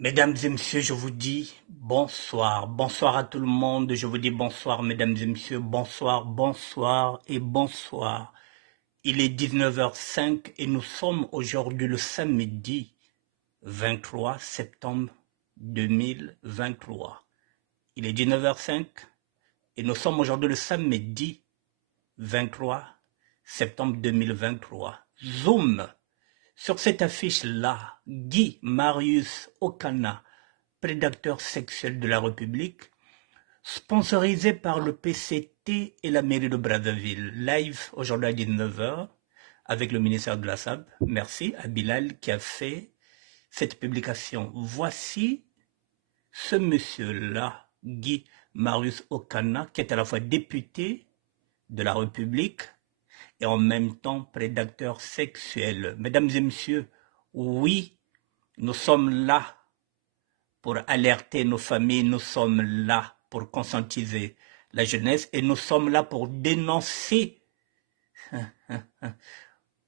Mesdames et messieurs, je vous dis bonsoir. Bonsoir à tout le monde. Je vous dis bonsoir, mesdames et messieurs. Bonsoir, bonsoir et bonsoir. Il est 19h05 et nous sommes aujourd'hui le samedi 23 septembre 2023. Il est 19h05 et nous sommes aujourd'hui le samedi 23 septembre 2023. Zoom. Sur cette affiche-là, Guy Marius Okana, prédateur sexuel de la République, sponsorisé par le PCT et la mairie de Brazzaville. Live aujourd'hui à 19h avec le ministère de la SAB. Merci à Bilal qui a fait cette publication. Voici ce monsieur-là, Guy Marius Okana, qui est à la fois député de la République et en même temps prédateur sexuel. Mesdames et messieurs, oui, nous sommes là pour alerter nos familles, nous sommes là pour conscientiser la jeunesse et nous sommes là pour dénoncer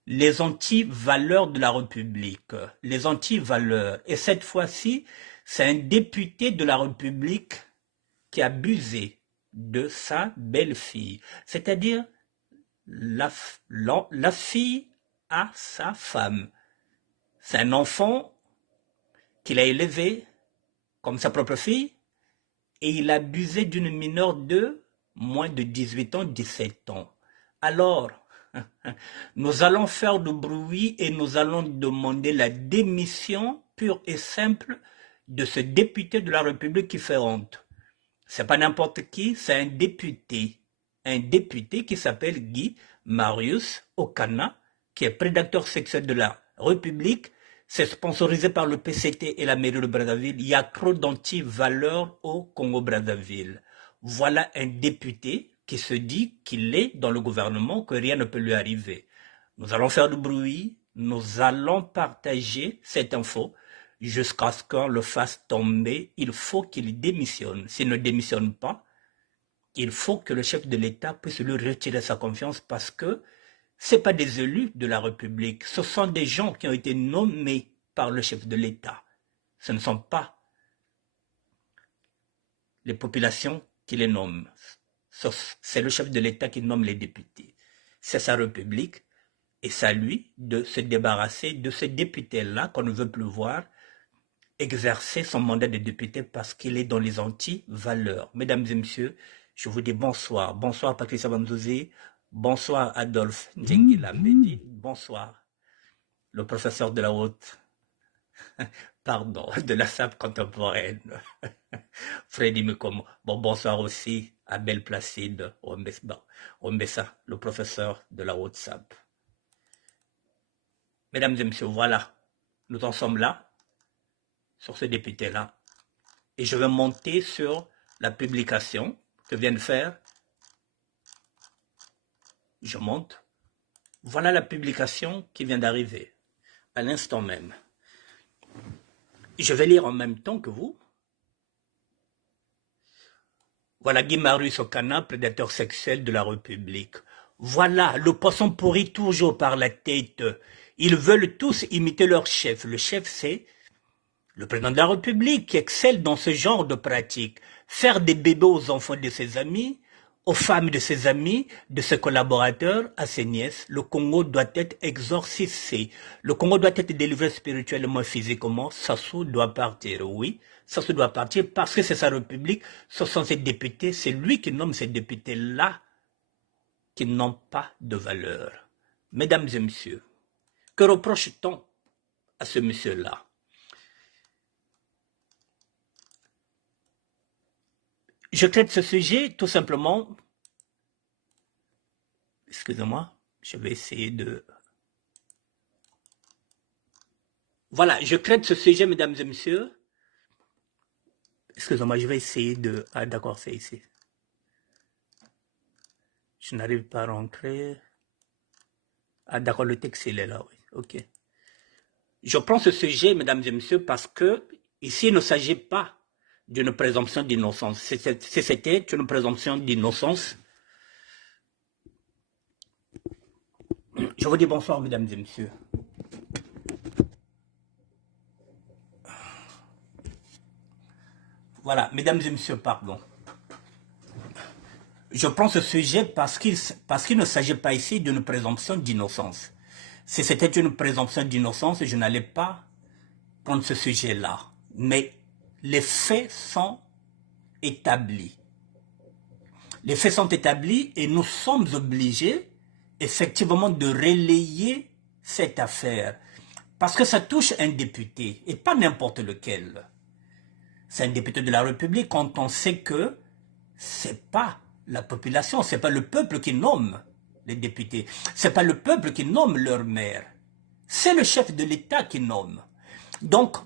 les anti-valeurs de la République, les anti-valeurs. Et cette fois-ci, c'est un député de la République qui a abusé de sa belle-fille, c'est-à-dire la fille à sa femme. C'est un enfant qu'il a élevé comme sa propre fille et il a abusé d'une mineure de moins de 18 ans, 17 ans. Alors, nous allons faire du bruit et nous allons demander la démission pure et simple de ce député de la République qui fait honte. C'est pas n'importe qui, c'est un député. Un député qui s'appelle Guy Marius Okana, qui est prédateur sexuel de la République. C'est sponsorisé par le PCT et la mairie de Brazzaville. Il y a trop d'anti-valeurs au Congo-Brazzaville. Voilà un député qui se dit qu'il est dans le gouvernement, que rien ne peut lui arriver. Nous allons faire du bruit, nous allons partager cette info jusqu'à ce qu'on le fasse tomber. Il faut qu'il démissionne. S'il ne démissionne pas, il faut que le chef de l'État puisse lui retirer sa confiance parce que ce pas des élus de la République, ce sont des gens qui ont été nommés par le chef de l'État. Ce ne sont pas les populations qui les nomment. C'est le chef de l'État qui nomme les députés. C'est sa République et c'est à lui de se débarrasser de ce député-là qu'on ne veut plus voir exercer son mandat de député parce qu'il est dans les anti-valeurs. Mesdames et messieurs, je vous dis bonsoir. Bonsoir Patricia Bamzouzi. Bonsoir Adolphe Ndjengila Mbedi. Bonsoir le professeur de la haute, pardon, de la SAP contemporaine, Freddy Mikomo. Bon, bonsoir aussi Abel Placide Ombessa, le professeur de la haute SAP. Mesdames et messieurs, voilà, nous en sommes là, sur ce député-là. Et je vais monter sur la publication que vient de faire. Je monte. Voilà la publication qui vient d'arriver, à l'instant même. Je vais lire en même temps que vous. Voilà Guy Marius Okana, prédateur sexuel de la République. Voilà, le poisson pourrit toujours par la tête. Ils veulent tous imiter leur chef. Le chef, c'est le président de la République qui excelle dans ce genre de pratique. Faire des bébés aux enfants de ses amis, aux femmes de ses amis, de ses collaborateurs, à ses nièces. Le Congo doit être exorcisé. Le Congo doit être délivré spirituellement, physiquement. Sassou doit partir, oui. Sassou doit partir parce que c'est sa République. Ce sont ses députés. C'est lui qui nomme ces députés-là qui n'ont pas de valeur. Mesdames et messieurs, que reproche-t-on à ce monsieur-là? Je traite ce sujet tout simplement, excusez-moi, je vais essayer de... Voilà, je traite ce sujet, mesdames et messieurs. Excusez-moi, je vais essayer de... Ah, d'accord, c'est ici. Je n'arrive pas à rentrer. Ah, d'accord, le texte, il est là, oui. Ok. Je prends ce sujet, mesdames et messieurs, parce que ici, il ne s'agit pas d'une présomption d'innocence. Si c'était une présomption d'innocence, je vous dis bonsoir, mesdames et messieurs. Voilà, mesdames et messieurs, pardon. Je prends ce sujet parce qu'il ne s'agit pas ici d'une présomption d'innocence. Si c'était une présomption d'innocence, je n'allais pas prendre ce sujet-là. Mais les faits sont établis. Les faits sont établis et nous sommes obligés effectivement de relayer cette affaire. Parce que ça touche un député, et pas n'importe lequel. C'est un député de la République quand on sait que c'est pas la population, c'est pas le peuple qui nomme les députés, c'est pas le peuple qui nomme leur maire, c'est le chef de l'État qui nomme. Donc,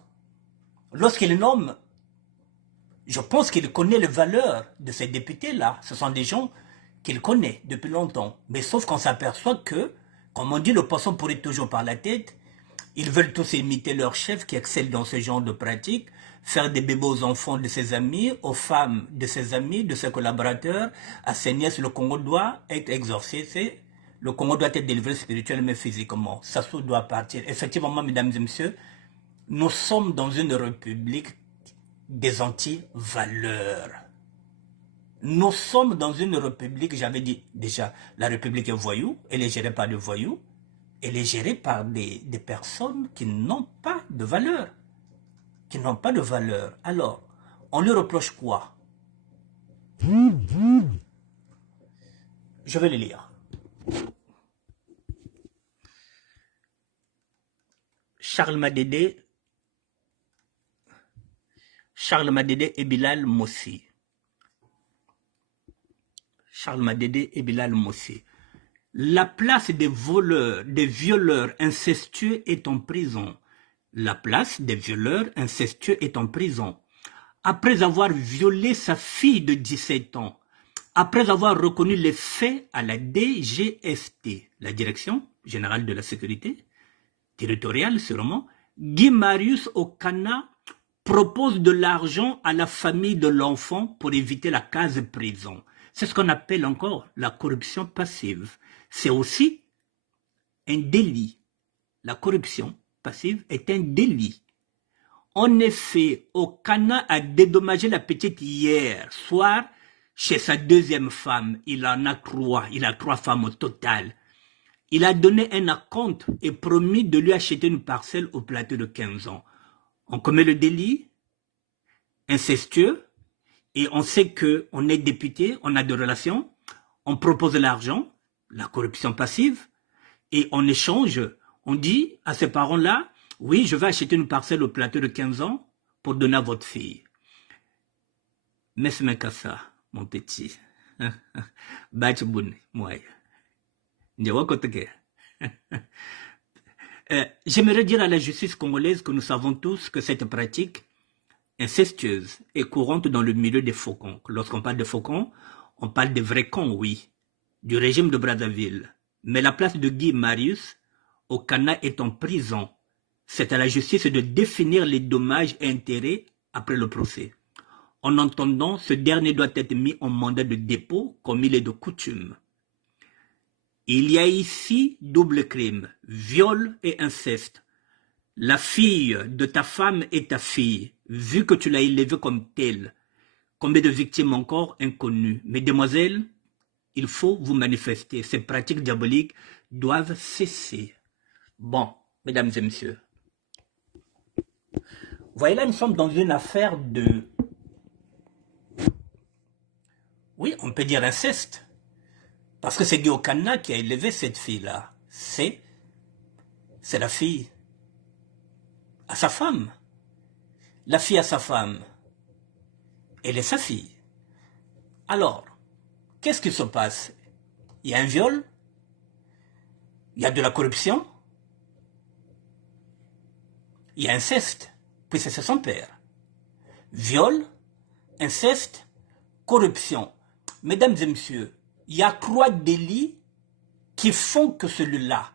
lorsqu'il nomme, je pense qu'il connaît les valeurs de ces députés-là. Ce sont des gens qu'il connaît depuis longtemps. Mais sauf qu'on s'aperçoit que, comme on dit, le poisson pourrit toujours par la tête. Ils veulent tous imiter leur chef qui excelle dans ce genre de pratique, faire des bébés aux enfants de ses amis, aux femmes de ses amis, de ses collaborateurs. À ses nièces, le Congo doit être exorcisé. Le Congo doit être délivré spirituellement mais physiquement. Sassou doit partir. Effectivement, mesdames et messieurs, nous sommes dans une république des anti-valeurs. Nous sommes dans une république, j'avais dit déjà, la république est voyou, elle est gérée par des voyous, elle est gérée par des personnes qui n'ont pas de valeur. Qui n'ont pas de valeur. Alors, on lui reproche quoi? Je vais le lire. Charles Madede et Bilal Mossi. Charles Madede et Bilal Mossi. La place des voleurs, des violeurs incestueux est en prison. La place des violeurs incestueux est en prison. Après avoir violé sa fille de 17 ans, après avoir reconnu les faits à la DGST, la Direction Générale de la Sécurité Territoriale sûrement, Guy Marius Okana propose de l'argent à la famille de l'enfant pour éviter la case prison. C'est ce qu'on appelle encore la corruption passive. C'est aussi un délit. La corruption passive est un délit. En effet, Okana a dédommagé la petite hier soir chez sa deuxième femme. Il en a trois. Il a 3 femmes au total. Il a donné un acompte et promis de lui acheter une parcelle au plateau de 15 ans. On commet le délit incestueux et on sait qu'on est député, on a des relations, on propose de l'argent, la corruption passive, et en échange, on dit à ces parents-là, oui, je vais acheter une parcelle au plateau de 15 ans pour donner à votre fille. Mesme Kassa, mon petit. J'aimerais dire à la justice congolaise que nous savons tous que cette pratique incestueuse est courante dans le milieu des faucons. Lorsqu'on parle de faucons, on parle des vrais cons, oui, du régime de Brazzaville. Mais la place de Guy Marius Okana est en prison. C'est à la justice de définir les dommages et intérêts après le procès. En entendant, ce dernier doit être mis en mandat de dépôt comme il est de coutume. Il y a ici double crime, viol et inceste. La fille de ta femme est ta fille, vu que tu l'as élevée comme telle. Combien de victimes encore inconnues? Mesdemoiselles, il faut vous manifester. Ces pratiques diaboliques doivent cesser. Bon, mesdames et messieurs, voyez là, nous sommes dans une affaire de... Oui, on peut dire inceste. Parce que c'est Guy Okana qui a élevé cette fille-là. C'est la fille à sa femme. La fille à sa femme. Elle est sa fille. Alors, qu'est-ce qui se passe? Il y a un viol? Il y a de la corruption? Il y a inceste, puisque c'est son père. Viol, inceste, corruption. Mesdames et messieurs, il y a 3 délits qui font que celui-là,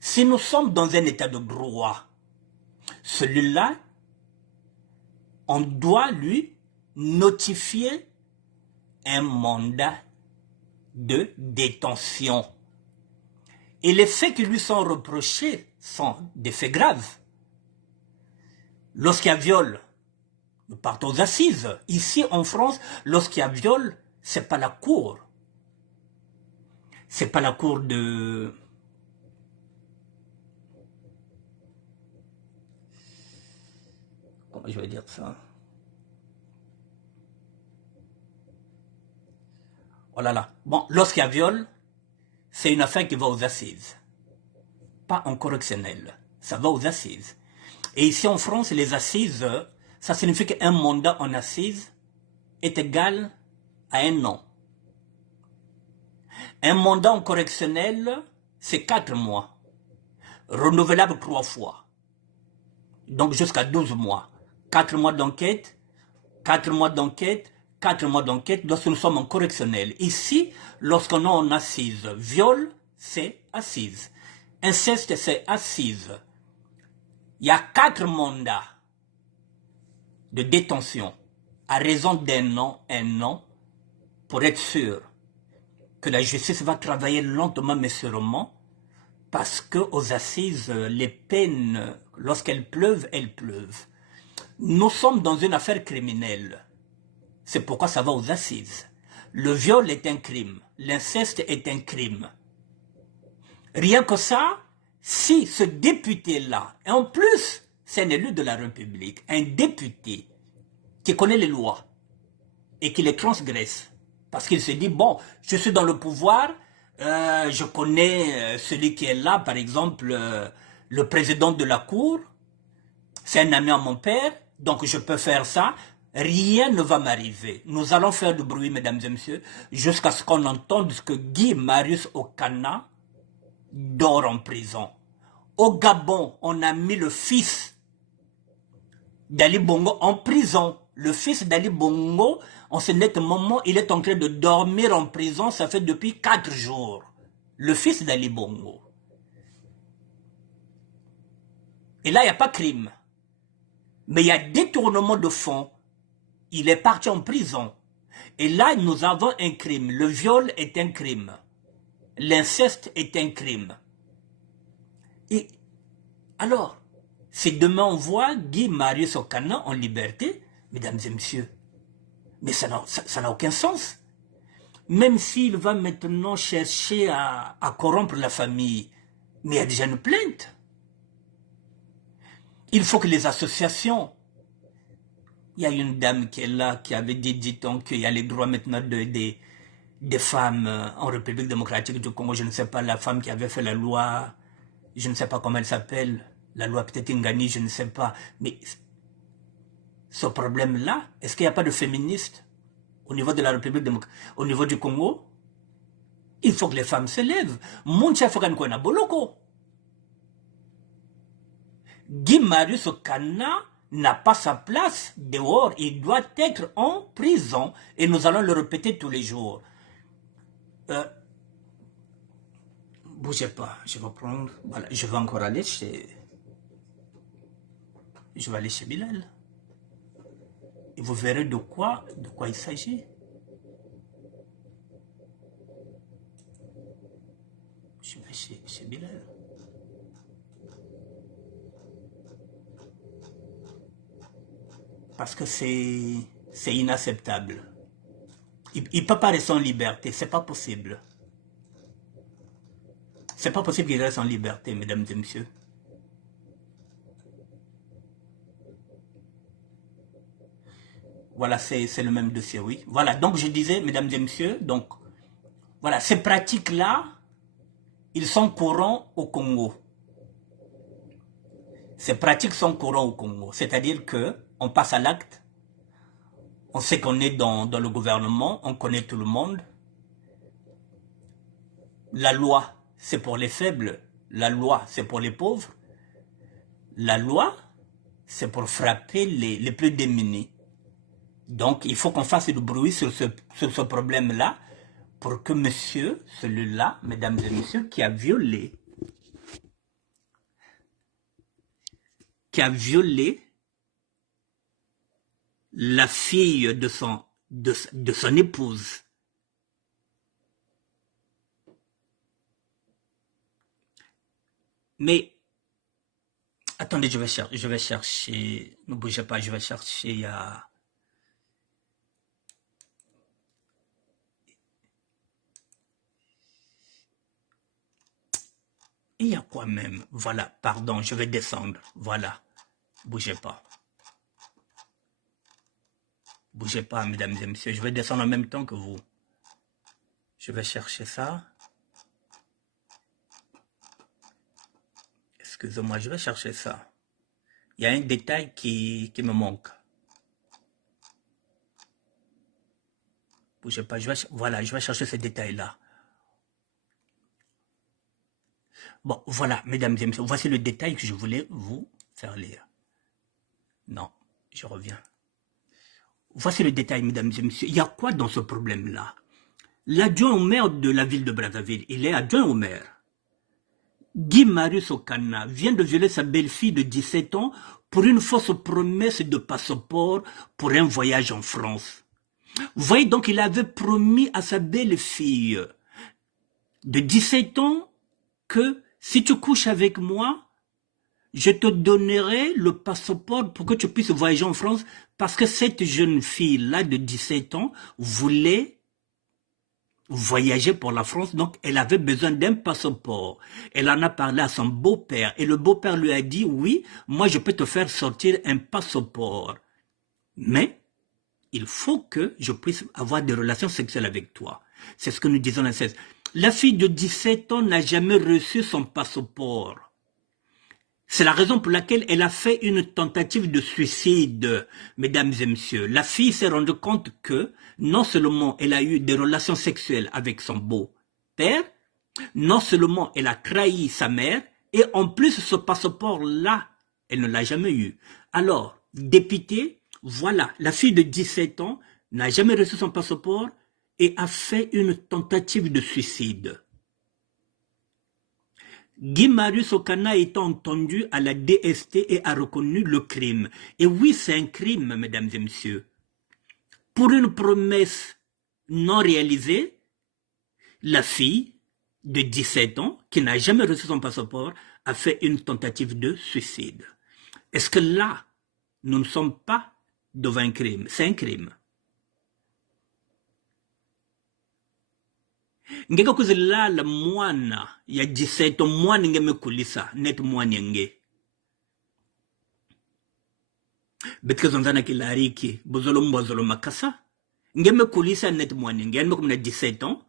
si nous sommes dans un état de droit, celui-là, on doit lui notifier un mandat de détention. Et les faits qui lui sont reprochés sont des faits graves. Lorsqu'il y a viol, Nous partons aux assises. Ici, en France, lorsqu'il y a viol, c'est pas la cour. C'est pas la cour de... Comment je vais dire ça? Oh là là. Bon, lorsqu'il y a viol, c'est une affaire qui va aux assises. Pas en correctionnel. Ça va aux assises. Et ici en France, les assises, ça signifie qu'un mandat en assises est égal à un an. Un mandat en correctionnel, c'est 4 mois. Renouvelable 3 fois. Donc jusqu'à 12 mois. 4 mois d'enquête, 4 mois d'enquête, 4 mois d'enquête lorsque nous sommes en correctionnel. Ici, lorsqu'on est en assise, viol, c'est assise. Inceste, c'est assise. Il y a 4 mandats de détention à raison d'un an, pour être sûr que la justice va travailler lentement mais sûrement, parce que aux assises, les peines, lorsqu'elles pleuvent, elles pleuvent. Nous sommes dans une affaire criminelle. C'est pourquoi ça va aux assises. Le viol est un crime. L'inceste est un crime. Rien que ça, si ce député-là, et en plus, c'est un élu de la République, un député qui connaît les lois et qui les transgresse, parce qu'il se dit, bon, je suis dans le pouvoir, je connais celui qui est là, par exemple, le président de la Cour, c'est un ami à mon père, donc je peux faire ça, rien ne va m'arriver. Nous allons faire du bruit, mesdames et messieurs, jusqu'à ce qu'on entende que Guy Marius Okana dort en prison. Au Gabon, on a mis le fils d'Ali Bongo en prison. Le fils d'Ali Bongo, en ce net moment, il est en train de dormir en prison, ça fait depuis 4 jours. Le fils d'Ali Bongo. Et là, il n'y a pas crime. Mais il y a détournement de fonds. Il est parti en prison. Et là, nous avons un crime. Le viol est un crime. L'inceste est un crime. Et alors, si demain on voit Guy Marius Okana en liberté, mesdames et messieurs, mais ça n'a aucun sens. Même s'il va maintenant chercher à corrompre la famille, mais il y a déjà une plainte. Il faut que les associations... Il y a une dame qui est là, qui avait dit-on, qu'il y a les droits maintenant des femmes en République démocratique du Congo. Je ne sais pas, la femme qui avait fait la loi, je ne sais pas comment elle s'appelle, la loi peut-être Ngani, je ne sais pas. Mais ce problème-là, est-ce qu'il n'y a pas de féministes au niveau de la République démocratique, au niveau du Congo? Il faut que les femmes se lèvent. Mon chef Okana Boloko. Guy Marius Okana n'a pas sa place dehors, il doit être en prison et nous allons le répéter tous les jours. Bougez pas, je vais prendre, voilà, je vais encore aller chez, je vais aller chez Bilal et vous verrez de quoi il s'agit. Je vais chez Bilal. Parce que c'est inacceptable. Il ne peut pas rester en liberté, c'est pas possible. C'est pas possible qu'il reste en liberté, mesdames et messieurs. Voilà, c'est le même dossier, oui. Voilà, donc je disais, mesdames et messieurs, donc, voilà, ces pratiques-là, ils sont courants au Congo. Ces pratiques sont courantes au Congo, c'est-à-dire qu'on passe à l'acte, on sait qu'on est dans le gouvernement, on connaît tout le monde. La loi, c'est pour les faibles, la loi, c'est pour les pauvres. La loi, c'est pour frapper les plus démunis. Donc, il faut qu'on fasse du bruit sur ce problème-là pour que monsieur, celui-là, mesdames et messieurs, qui a violé la fille de son épouse. Mais Attendez, je vais chercher. Ne bougez pas, je vais chercher. Il y a quoi même? Voilà, pardon, je vais descendre. Voilà, bougez pas. Bougez pas, mesdames et messieurs. Je vais descendre en même temps que vous. Je vais chercher ça. Excusez-moi, je vais chercher ça. Il y a un détail qui me manque. Bougez pas, voilà, je vais chercher ce détail-là. Bon, voilà, mesdames et messieurs, voici le détail que je voulais vous faire lire. Non, je reviens. Voici le détail, mesdames et messieurs. Il y a quoi dans ce problème-là? L'adjoint au maire de la ville de Brazzaville, il est adjoint au maire. Guy Marius Okana vient de violer sa belle-fille de 17 ans pour une fausse promesse de passeport pour un voyage en France. Vous voyez donc, il avait promis à sa belle-fille de 17 ans que si tu couches avec moi, je te donnerai le passeport pour que tu puisses voyager en France, parce que cette jeune fille-là de 17 ans voulait voyager pour la France, donc elle avait besoin d'un passeport. Elle en a parlé à son beau-père, et le beau-père lui a dit, oui, moi je peux te faire sortir un passeport, mais il faut que je puisse avoir des relations sexuelles avec toi. C'est ce que nous disons dans la 16. La fille de 17 ans n'a jamais reçu son passeport. C'est la raison pour laquelle elle a fait une tentative de suicide, mesdames et messieurs. La fille s'est rendue compte que non seulement elle a eu des relations sexuelles avec son beau-père, non seulement elle a trahi sa mère, et en plus ce passeport-là, elle ne l'a jamais eu. Alors, député, voilà, la fille de 17 ans n'a jamais reçu son passeport et a fait une tentative de suicide. Guy Marius Okana est entendu à la DST et a reconnu le crime. Et oui, c'est un crime, mesdames et messieurs. Pour une promesse non réalisée, la fille de 17 ans, qui n'a jamais reçu son passeport, a fait une tentative de suicide. Est-ce que là, nous ne sommes pas devant un crime? C'est un crime. Ngeka kuzilala mwana ya 17 mwana ngeme kulisa net mwana nge betke zonzana kilariki bozolo mbozolo makasa ngeme kulisa net mwana nge elle me 17 ans.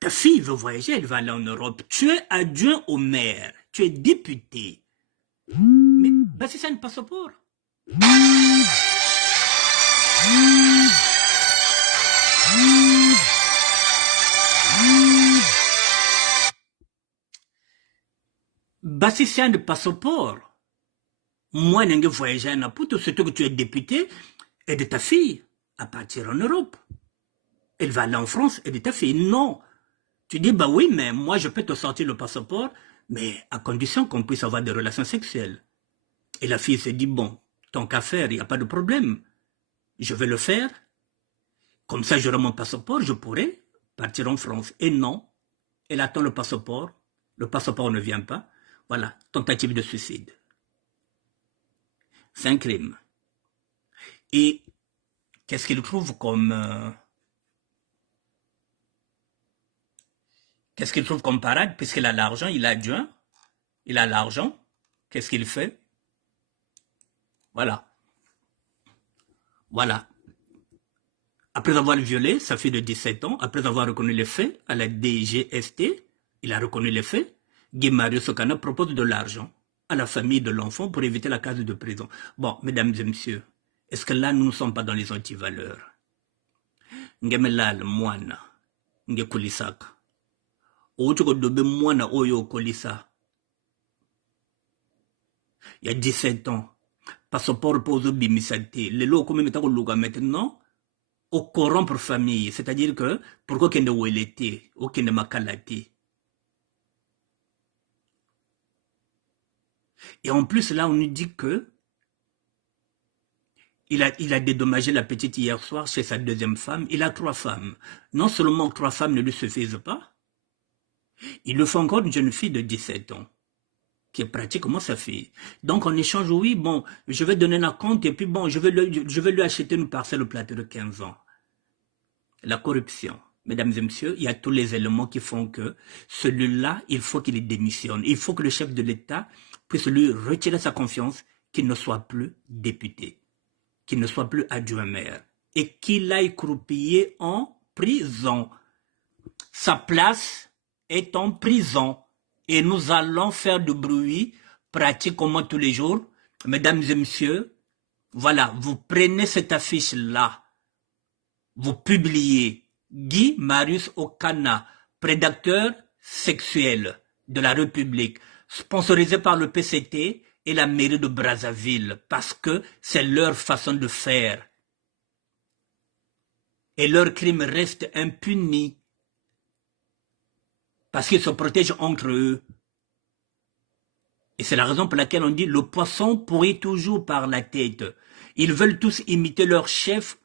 Ta fille veut voyager, elle va aller en Europe. Tu es adjoint au maire, tu es député. Mais bah c'est ça un passeport. Bah si c'est un passeport. Moi, je voyager à Naputo, surtout que tu es député, et de ta fille à partir en Europe. Elle va aller en France et de ta fille. Non. Tu dis, bah oui, mais moi, je peux te sortir le passeport, mais à condition qu'on puisse avoir des relations sexuelles. Et la fille se dit, bon, tant qu'à faire, il n'y a pas de problème. Je vais le faire. Comme ça, j'aurai mon passeport, je pourrai partir en France. Et non, elle attend le passeport ne vient pas. Voilà, tentative de suicide. C'est un crime. Et qu'est-ce qu'il trouve comme... qu'est-ce qu'il trouve comme parade? Puisqu'il a l'argent, il a adjoint, il a l'argent. Qu'est-ce qu'il fait? Voilà. Voilà. Après avoir violé sa fille de 17 ans, après avoir reconnu les faits à la DGST, il a reconnu les faits, Guy Marius Okana propose de l'argent à la famille de l'enfant pour éviter la case de prison. Bon, mesdames et messieurs, est-ce que là, nous ne sommes pas dans les antivaleurs? Ngemelal mwana, nge kulisaka. Ouchoko dobe mwana oyo kolisa. Il y a 17 ans. Passeport pose bimisate. Les lots comme maintenant, au corrompre famille. C'est-à-dire que, pourquoi qu'il y ait de ouelete, ou qu'il y ait de makalate. Et en plus, là, on nous dit que il a dédommagé la petite hier soir chez sa deuxième femme. Il a 3 femmes. Non seulement 3 femmes ne lui suffisent pas, il le fait encore une jeune fille de 17 ans. qui est pratiquement sa fille. Donc en échange, oui, bon, je vais donner un compte et puis bon, je vais lui acheter une parcelle au plateau de 15 ans. La corruption. Mesdames et messieurs, il y a tous les éléments qui font que celui-là, il faut qu'il démissionne. Il faut que le chef de l'État puisse lui retirer sa confiance, qu'il ne soit plus député, qu'il ne soit plus adjoint maire et qu'il aille croupiller en prison. Sa place est en prison et nous allons faire du bruit pratiquement tous les jours. Mesdames et messieurs, voilà, vous prenez cette affiche-là, vous publiez Guy Marius Okana, prédateur sexuel de la République, sponsorisé par le PCT et la mairie de Brazzaville, parce que c'est leur façon de faire. Et leurs crimes restent impunis, parce qu'ils se protègent entre eux. Et c'est la raison pour laquelle on dit le poisson pourrit toujours par la tête. Ils veulent tous imiter leur chef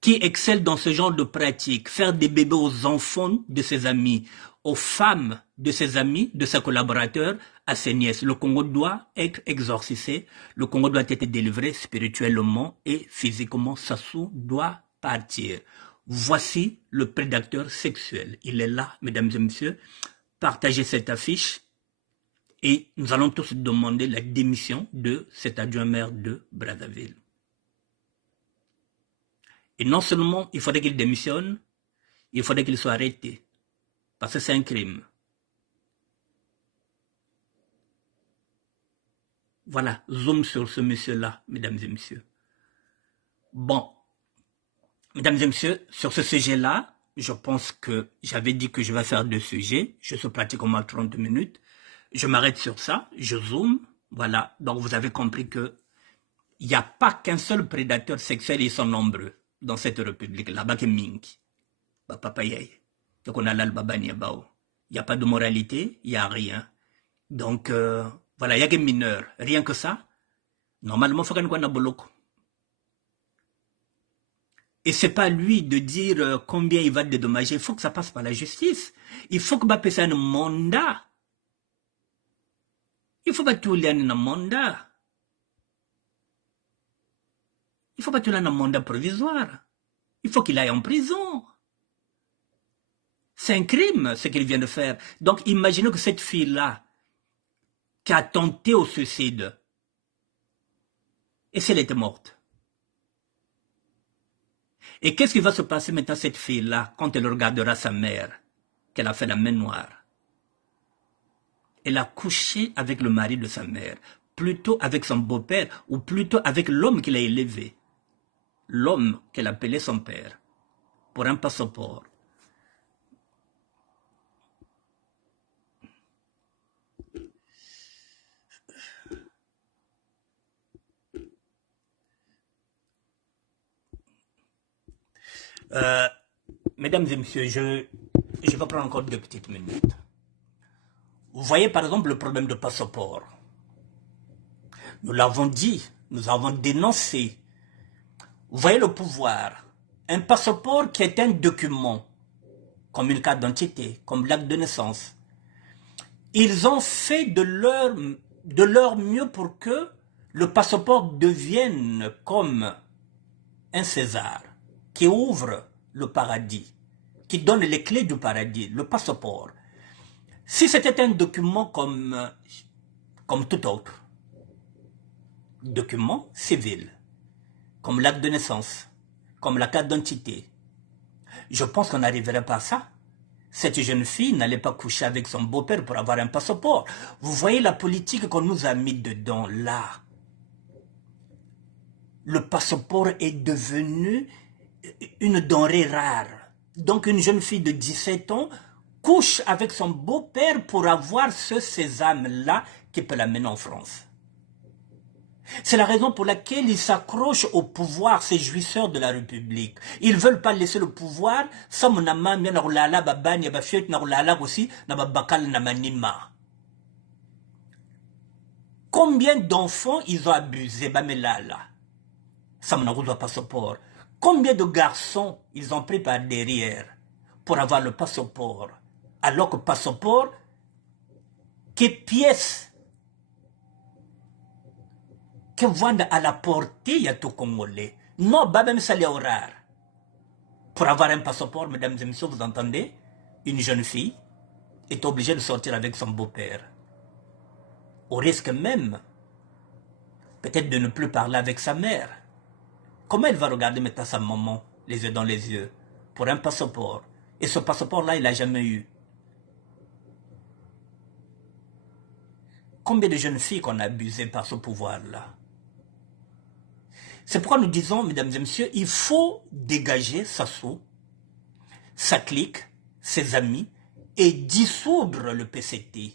qui excelle dans ce genre de pratique, faire des bébés aux enfants de ses amis, aux femmes de ses amis, de ses collaborateurs, à ses nièces. Le Congo doit être exorcisé, le Congo doit être délivré spirituellement et physiquement. Sassou doit partir. Voici le prédateur sexuel. Il est là, mesdames et messieurs. Partagez cette affiche et nous allons tous demander la démission de cet adjoint maire de Brazzaville. Et non seulement il faudrait qu'il démissionne, il faudrait qu'il soit arrêté. Parce que c'est un crime. Voilà, zoom sur ce monsieur-là, mesdames et messieurs. Bon, mesdames et messieurs, sur ce sujet-là, je pense que j'avais dit que je vais faire 2 sujets. Je suis pratiquement à 30 minutes. Je m'arrête sur ça, je zoome. Voilà, donc vous avez compris que il n'y a pas qu'un seul prédateur sexuel, ils sont nombreux dans cette république là-bas que Minki. Papa Yaye. Donc on a l'Albabani Bao. Il n'y a pas de moralité, il n'y a rien. Donc voilà, il y a des mineurs. Rien que ça, normalement, il faut qu'on ait un boloko. Et c'est pas lui de dire combien il va dédommager. Il faut que ça passe par la justice. Il faut que ça un mandat. Il faut pas tout aller un mandat. Il faut pas tout aller un mandat provisoire. Il faut qu'il aille en prison. C'est un crime, ce qu'il vient de faire. Donc, imaginez que cette fille-là, qui a tenté au suicide, et si elle était morte? Et qu'est-ce qui va se passer maintenant à cette fille-là, quand elle regardera sa mère, qu'elle a fait la main noire? Elle a couché avec le mari de sa mère, plutôt avec son beau-père, ou plutôt avec l'homme qu'il a élevé, l'homme qu'elle appelait son père, pour un passeport. Mesdames et messieurs, je vais prendre encore 2 petites minutes. Vous voyez par exemple le problème de passeport. Nous l'avons dit, nous avons dénoncé. Vous voyez le pouvoir. Un passeport qui est un document, comme une carte d'identité, comme l'acte de naissance. Ils ont fait de leur mieux pour que le passeport devienne comme un César qui ouvre le paradis, qui donne les clés du paradis, le passeport. Si c'était un document comme tout autre, document civil, comme l'acte de naissance, comme la carte d'identité, je pense qu'on n'arriverait pas à ça. Cette jeune fille n'allait pas coucher avec son beau-père pour avoir un passeport. Vous voyez la politique qu'on nous a mis dedans là. Le passeport est devenu une denrée rare. Donc une jeune fille de 17 ans couche avec son beau-père pour avoir ce sésame-là qui peut l'amener en France. C'est la raison pour laquelle ils s'accrochent au pouvoir, ces jouisseurs de la République. Ils ne veulent pas laisser le pouvoir. Combien d'enfants ils ont abusé? Passeport. Combien de garçons ils ont pris par derrière pour avoir le passeport? Alors que le passeport, quelle pièce que Wanda à la portée, il y a tout Congolais. Non, bah même ça l'est rare. Pour avoir un passeport, mesdames et messieurs, vous entendez, une jeune fille est obligée de sortir avec son beau-père. Au risque même, peut-être de ne plus parler avec sa mère. Comment elle va regarder maintenant sa maman, les yeux dans les yeux, pour un passeport? Et ce passeport-là, il n'a jamais eu. Combien de jeunes filles qu'on a abusées par ce pouvoir-là? C'est pourquoi nous disons, mesdames et messieurs, il faut dégager Sassou, sa clique, ses amis, et dissoudre le PCT.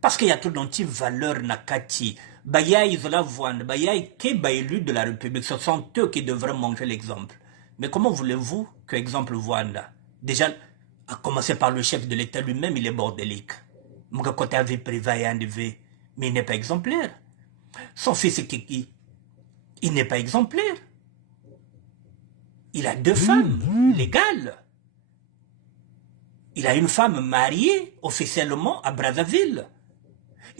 Parce qu'il y a tout d'anti-valeur Nakati. Baya Isola Voine, Baya Ike élu de la République. Ce sont eux qui devraient montrer l'exemple. Mais comment voulez-vous que exemple Voine, déjà, à commencer par le chef de l'État lui-même, il est bordélique. Mon côté à vie privée et enlevé, mais il n'est pas exemplaire. Son fils Kiki, il n'est pas exemplaire. Il a 2 femmes légales. Il a une femme mariée officiellement à Brazzaville.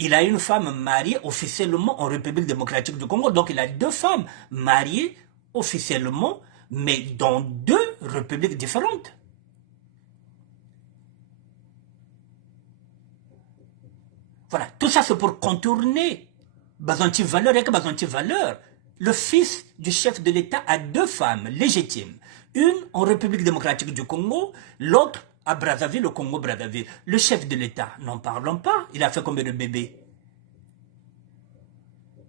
Il a une femme mariée officiellement en République démocratique du Congo. Donc il a 2 femmes mariées officiellement, mais dans 2 républiques différentes. Voilà, tout ça c'est pour contourner Bazanti-Valeur et que Bazanti-Valeur. Le fils du chef de l'État a 2 femmes légitimes. Une en République démocratique du Congo, l'autre à Brazzaville, au Congo-Brazzaville. Le chef de l'État, n'en parlons pas, il a fait combien de bébés?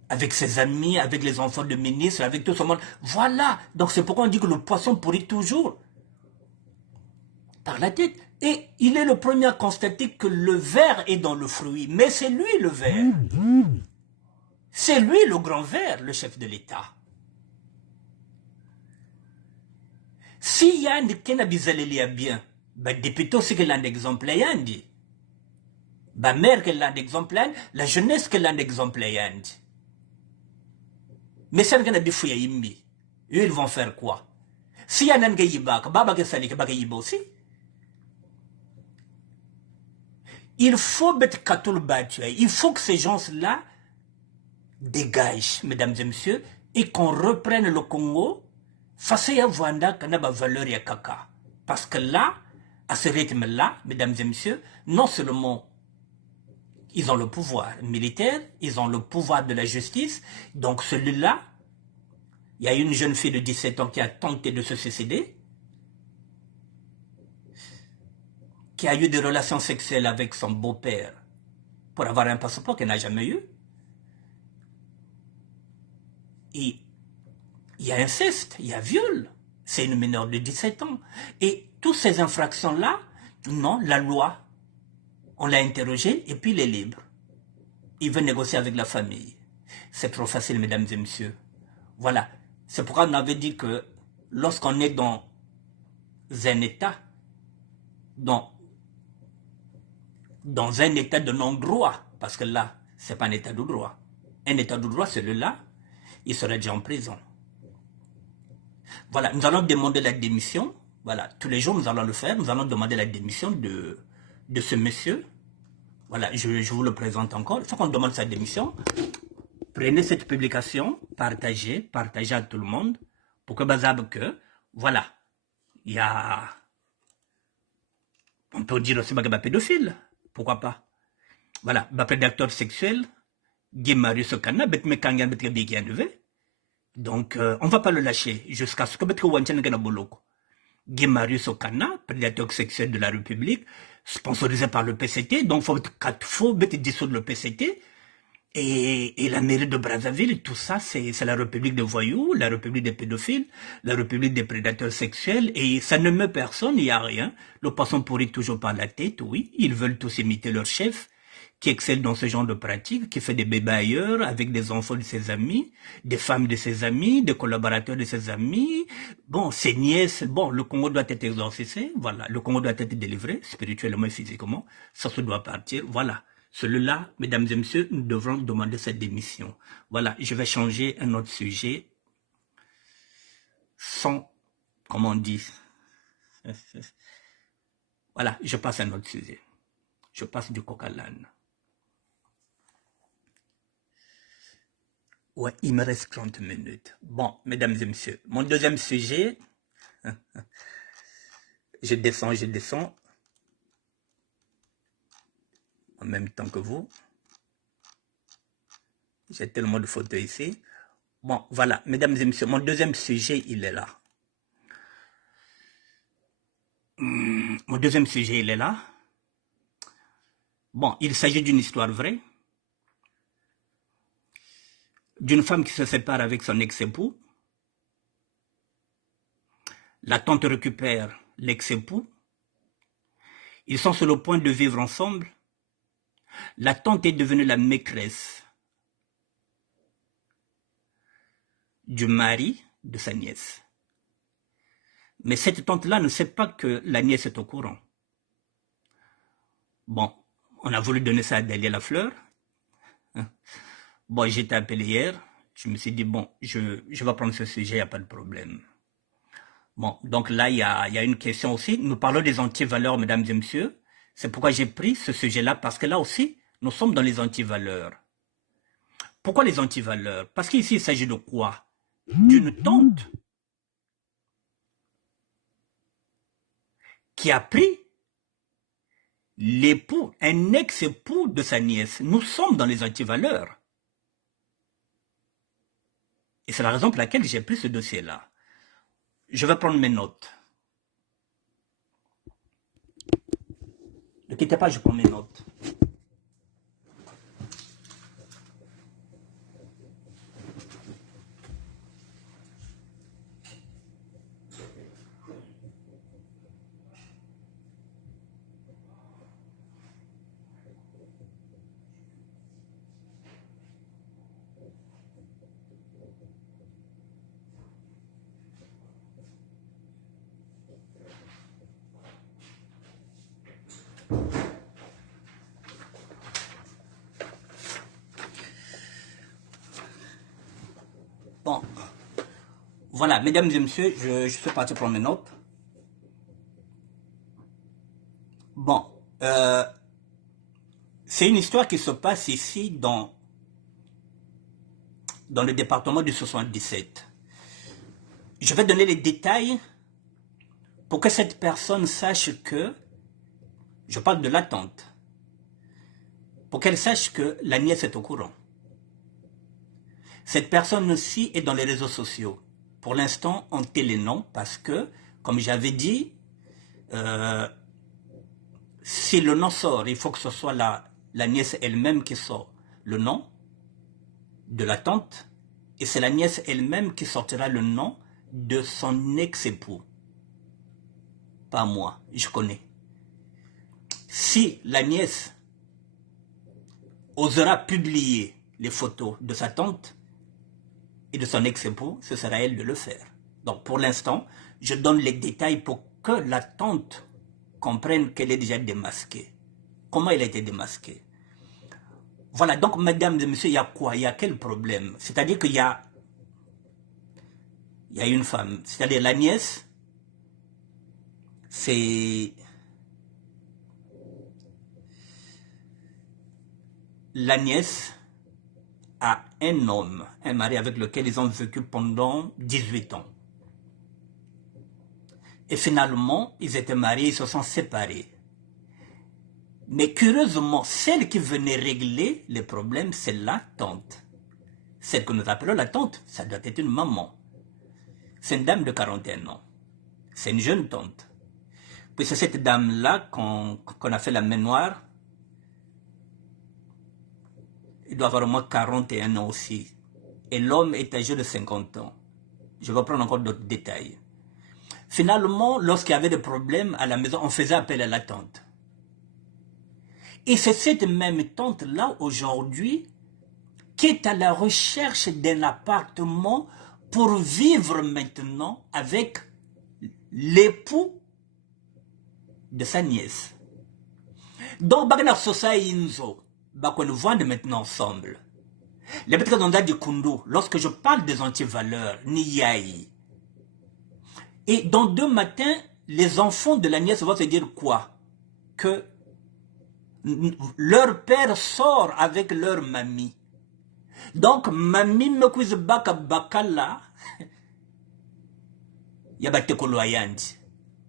Avec ses amis, avec les enfants de ministres, avec tout ce monde. Voilà, donc c'est pourquoi on dit que le poisson pourrit toujours par la tête. Et il est le premier à constater que le ver est dans le fruit. Mais c'est lui le ver. C'est lui le grand ver, le chef de l'État. Si Yann Kena Bizaleli a bien, bah député aussi que l'un d'exemple Yandi. Bah mère que l'un d'exemple la jeunesse que l'un d'exemple Yandi. Mais ça n'a pas fouillé Yimbi. Eux, ils vont faire quoi? Si Yann Ngayibak, Baba Kesali, Bakayiba aussi. Il faut mettre Katoul Batue. Il faut que ces gens-là dégagent, mesdames et messieurs, et qu'on reprenne le Congo face à Vanda qui n'a pas valeur et caca. Parce que là, à ce rythme-là, mesdames et messieurs, non seulement ils ont le pouvoir militaire, ils ont le pouvoir de la justice, donc celui-là, il y a une jeune fille de 17 ans qui a tenté de se suicider, qui a eu des relations sexuelles avec son beau-père pour avoir un passeport qu'elle n'a jamais eu. Et il y a inceste, il y a viol. C'est une mineure de 17 ans. Et toutes ces infractions-là, non, la loi, on l'a interrogé et puis il est libre. Il veut négocier avec la famille. C'est trop facile, mesdames et messieurs. Voilà. C'est pourquoi on avait dit que lorsqu'on est dans un état, dans un état de non-droit, parce que là, ce n'est pas un état de droit. Un état de droit, celui-là, il serait déjà en prison. Voilà, nous allons demander la démission. Voilà, tous les jours, nous allons le faire. Nous allons demander la démission de ce monsieur. Voilà, je vous le présente encore. Il faut qu'on demande sa démission. Prenez cette publication, partagez à tout le monde, pour que Bazab que, voilà, il y a, on peut dire aussi Bagaba pédophile, pourquoi pas. Voilà, prédateur sexuel, Guy Marius Okana, Betmekangan Betgabikian devait. Donc, on ne va pas le lâcher jusqu'à ce que Betkawanchen Ganaboloko. Guy Marius Okana, prédateur sexuel de la République, sponsorisé par le PCT, donc il faut dissoudre le PCT. Et la mairie de Brazzaville, tout ça, c'est la République des voyous, la République des pédophiles, la République des prédateurs sexuels, et ça ne meut personne, il n'y a rien. Le poisson pourrit toujours par la tête, oui. Ils veulent tous imiter leur chef, qui excelle dans ce genre de pratique, qui fait des bébés ailleurs, avec des enfants de ses amis, des femmes de ses amis, des collaborateurs de ses amis. Bon, ses nièces, bon, le Congo doit être exorcisé, voilà. Le Congo doit être délivré, spirituellement et physiquement. Ça se doit partir, voilà. Celui-là, mesdames et messieurs, nous devrons demander cette démission. Voilà, je vais changer un autre sujet sans, comment on dit, voilà, je passe à un autre sujet. Je passe du coq à l'âne. Ouais, il me reste 30 minutes. Bon, mesdames et messieurs, mon deuxième sujet, je descends en même temps que vous. J'ai tellement de photos ici. Bon, voilà, mesdames et messieurs, mon deuxième sujet, il est là. Mon deuxième sujet, il est là. Bon, il s'agit d'une histoire vraie, d'une femme qui se sépare avec son ex-époux. La tante récupère l'ex-époux. Ils sont sur le point de vivre ensemble. La tante est devenue la maîtresse du mari de sa nièce. Mais cette tante-là ne sait pas que la nièce est au courant. Bon, on a voulu donner ça à Delia Lafleur. Bon, j'étais appelé hier. Je me suis dit, bon, je vais prendre ce sujet, il n'y a pas de problème. Bon, donc là, il y a une question aussi. Nous parlons des antivaleurs, mesdames et messieurs. C'est pourquoi j'ai pris ce sujet-là, parce que là aussi, nous sommes dans les antivaleurs. Pourquoi les antivaleurs? Parce qu'ici, il s'agit de quoi? D'une tante qui a pris l'époux, un ex-époux de sa nièce. Nous sommes dans les antivaleurs. Et c'est la raison pour laquelle j'ai pris ce dossier-là. Je vais prendre mes notes. Ne quittez pas, je prends mes notes. Bon, voilà, mesdames et messieurs, je suis parti prendre mes notes. Bon, c'est une histoire qui se passe ici dans le département du 77. Je vais donner les détails pour que cette personne sache que, je parle de la tante, pour qu'elle sache que la nièce est au courant. Cette personne-ci est dans les réseaux sociaux. Pour l'instant, on tait les noms parce que, comme j'avais dit, si le nom sort, il faut que ce soit la nièce elle-même qui sort le nom de la tante, et c'est la nièce elle-même qui sortira le nom de son ex-époux. Pas moi, je connais. Si la nièce osera publier les photos de sa tante et de son ex-époux, ce sera à elle de le faire. Donc pour l'instant, je donne les détails pour que la tante comprenne qu'elle est déjà démasquée. Comment elle a été démasquée? Voilà, donc mesdames et messieurs, il y a quoi? Il y a quel problème? C'est-à-dire qu'il y a une femme, c'est-à-dire la nièce, c'est... La nièce a un homme, un mari avec lequel ils ont vécu pendant 18 ans. Et finalement, ils étaient mariés, ils se sont séparés. Mais curieusement, celle qui venait régler les problèmes, c'est la tante. Celle que nous appelons la tante, ça doit être une maman. C'est une dame de 41 ans. C'est une jeune tante. Puis c'est cette dame-là qu'on a fait la mémoire. Il doit avoir au moins 41 ans aussi. Et l'homme est âgé de 50 ans. Je vais prendre encore d'autres détails. Finalement, lorsqu'il y avait des problèmes à la maison, on faisait appel à la tante. Et c'est cette même tante-là, aujourd'hui, qui est à la recherche d'un appartement pour vivre maintenant avec l'époux de sa nièce. Donc, Bagana Sosa Inzo, nous vendons maintenant ensemble. Les petits candidats du Kundu, lorsque je parle des antivaleurs, Niyaï. Et dans 2 matins, les enfants de la nièce vont se dire quoi? Que leur père sort avec leur mamie. Donc, mamie me quiz baka bakala. Yabate koloyandi.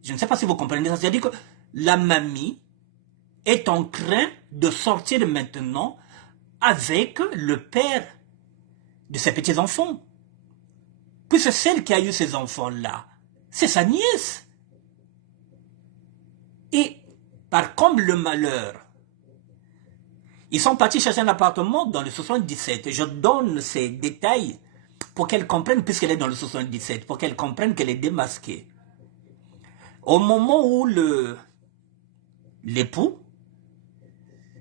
Je ne sais pas si vous comprenez ça. C'est-à-dire que la mamie est en train de sortir maintenant avec le père de ses petits-enfants. Puisque celle qui a eu ces enfants-là, c'est sa nièce. Et par comble le malheur, ils sont partis chercher un appartement dans le 77. Je donne ces détails pour qu'elle comprenne, puisqu'elle est dans le 77, pour qu'elle comprenne qu'elle est démasquée. Au moment où l'époux,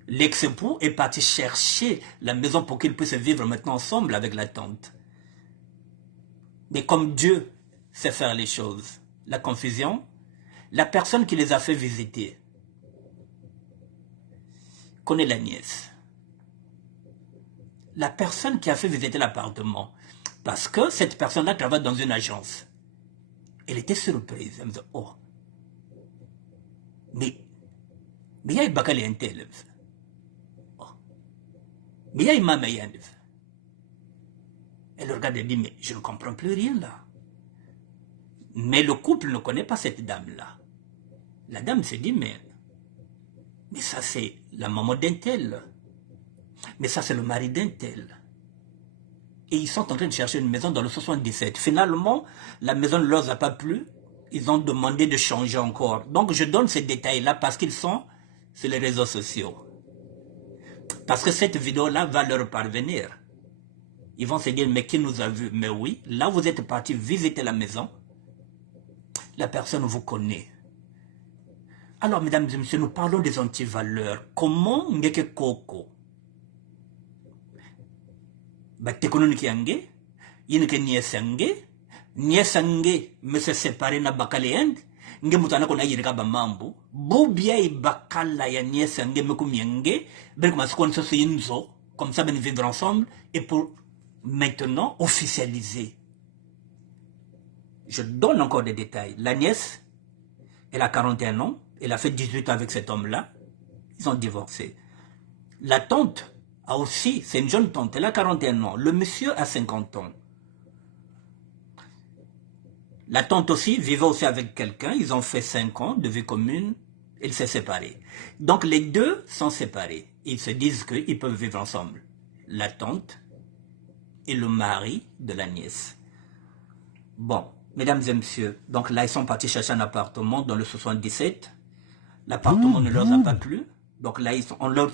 l'ex-époux, est parti chercher la maison pour qu'ils puissent vivre maintenant ensemble avec la tante. Mais comme Dieu sait faire les choses, la confusion, la personne qui les a fait visiter connaît la nièce. La personne qui a fait visiter l'appartement, parce que cette personne-là travaille dans une agence. Elle était surprise. Elle me dit, oh, mais il y a Bakali un tel. Oh, mais il y a Imam Ayan. Elle regarde et dit, mais je ne comprends plus rien là. Mais le couple ne connaît pas cette dame-là. La dame se dit, mais ça c'est la maman d'un tel. Mais ça c'est le mari d'un tel. Et ils sont en train de chercher une maison dans le 77. Finalement, la maison ne leur a pas plu. Ils ont demandé de changer encore. Donc je donne ces détails-là parce qu'ils sont sur les réseaux sociaux. Parce que cette vidéo-là va leur parvenir. Ils vont se dire, mais qui nous a vus? Mais oui, là vous êtes partis visiter la maison. La personne vous connaît. Alors, mesdames et messieurs, nous parlons des antivaleurs. Comment ngeke koko? Batekono kiange, yinke niesange, me se séparer na bakale end, nge mutana kona yirika ba mambu, bubia i bakala ya niesange me kumienge, ben comme ça se inzo, comme ça ben vivre ensemble, et pour maintenant officialiser. Je donne encore des détails. La nièce, elle a 41 ans, elle a fait 18 ans avec cet homme-là, ils ont divorcé. La tante a aussi, c'est une jeune tante, elle a 41 ans, le monsieur a 50 ans. La tante aussi vivait aussi avec quelqu'un, ils ont fait 5 ans de vie commune, ils s'est séparés. Donc les deux sont séparés, ils se disent qu'ils peuvent vivre ensemble. La tante et le mari de la nièce. Bon, mesdames et messieurs, donc là ils sont partis chercher un appartement dans le 77. L'appartement ne leur a pas plu. Donc là,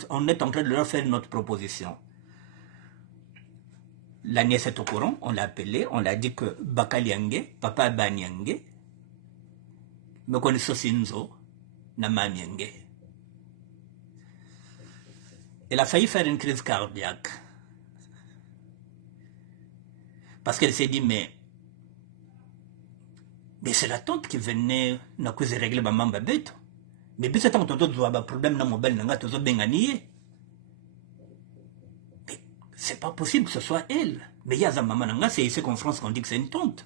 on est en train de leur faire notre proposition. La nièce est au courant, on l'a appelé, on l'a dit que Bakaliange, papa Banyange, me connaît Sosinzo, Namaniange. Elle a failli faire une crise cardiaque. Parce qu'elle s'est dit, mais c'est la tante qui venait, n'a que régler ma maman bête. Mais bien c'est un problème dans mon bel nanga tozo bengani. Mais c'est pas possible que ce soit elle. Mais il y a maman nanga, c'est ici qu'en France qu'on dit que c'est une tante.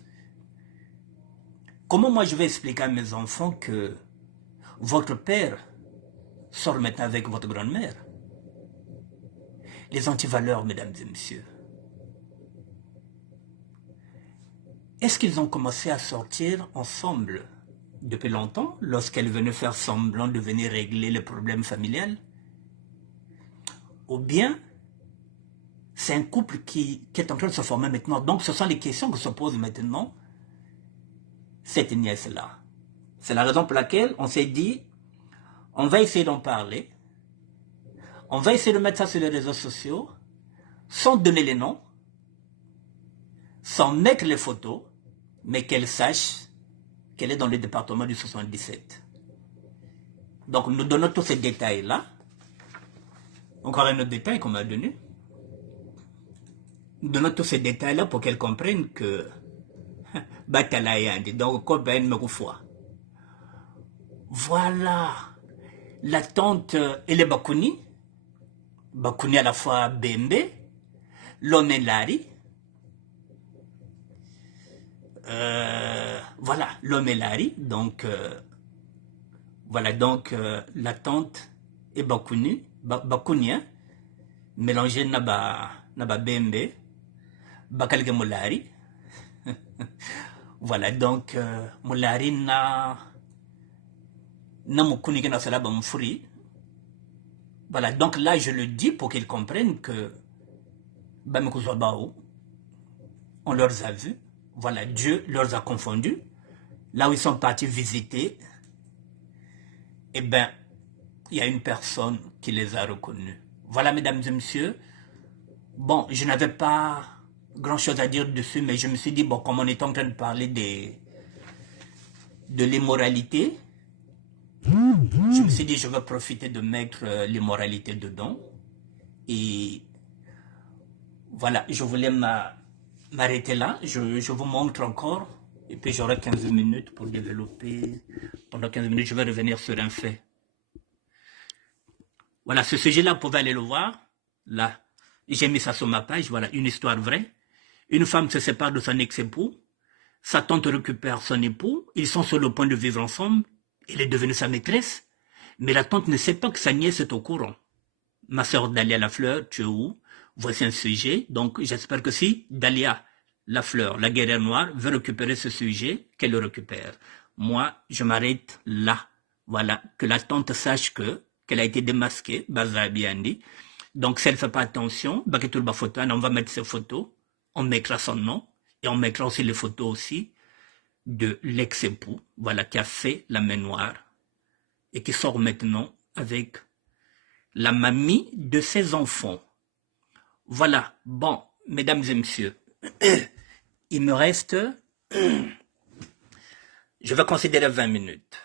Comment moi je vais expliquer à mes enfants que votre père sort maintenant avec votre grand-mère? Les antivaleurs, mesdames et messieurs. Est-ce qu'ils ont commencé à sortir ensemble depuis longtemps, lorsqu'elle venait faire semblant de venir régler les problèmes familiales? Ou bien, c'est un couple qui est en train de se former maintenant. Donc, ce sont les questions que se pose maintenant cette nièce-là. C'est la raison pour laquelle on s'est dit, on va essayer d'en parler, on va essayer de mettre ça sur les réseaux sociaux, sans donner les noms, sans mettre les photos, mais qu'elle sache qu'elle est dans le département du 77. Donc nous donnons tous ces détails-là. Encore un autre détail qu'on m'a donné. Nous donnons tous ces détails-là pour qu'elle comprenne que donc voilà. La tante, elle est Bakuni. Bakuni à la fois Bembe. L'homme est Larry. Voilà, l'homme est Larry, donc voilà, donc la tante est Bakunia, mélangé na Nababembe, Bakalge Molari. Voilà, donc, Molari na Mukuni na Salaba Mfuri. Voilà, donc là, je le dis pour qu'ils comprennent que Bamekuzwabao, on leur a vu. Voilà, Dieu leur a confondus. Là où ils sont partis visiter, eh bien, il y a une personne qui les a reconnus. Voilà, mesdames et messieurs. Bon, je n'avais pas grand-chose à dire dessus, mais je me suis dit, bon, comme on est en train de parler de l'immoralité, je me suis dit, je vais profiter de mettre l'immoralité dedans. Et voilà, je voulais m'arrêter là. Je vous montre encore. Et puis j'aurai 15 minutes pour développer. Pendant 15 minutes, je vais revenir sur un fait. Voilà, ce sujet-là, vous pouvez aller le voir. Là, j'ai mis ça sur ma page. Voilà, une histoire vraie. Une femme se sépare de son ex-époux. Sa tante récupère son époux. Ils sont sur le point de vivre ensemble. Il est devenu sa maîtresse. Mais la tante ne sait pas que sa nièce est au courant. Ma sœur Dalia Lafleur, tu es où? Voici un sujet. Donc, j'espère que si Dalia Lafleur, la guerrière noire, veut récupérer ce sujet, qu'elle le récupère. Moi, je m'arrête là. Voilà, que la tante sache qu'elle a été démasquée, Baza Biandi. Donc, si elle ne fait pas attention, on va mettre ses photos, on mettra son nom, et on mettra aussi les photos aussi de l'ex-époux, voilà, qui a fait la main noire, et qui sort maintenant avec la mamie de ses enfants. Voilà, bon, mesdames et messieurs, il me reste, je vais considérer 20 minutes.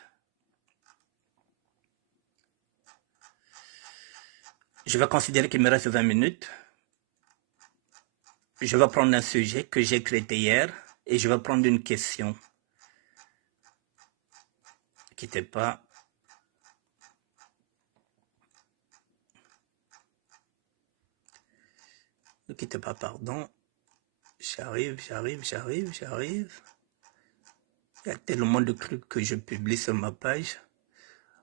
Je vais considérer qu'il me reste 20 minutes. Je vais prendre un sujet que j'ai traité hier et je vais prendre une question. Ne quittez pas. Ne quittez pas, pardon. J'arrive. Il y a tellement de trucs que je publie sur ma page.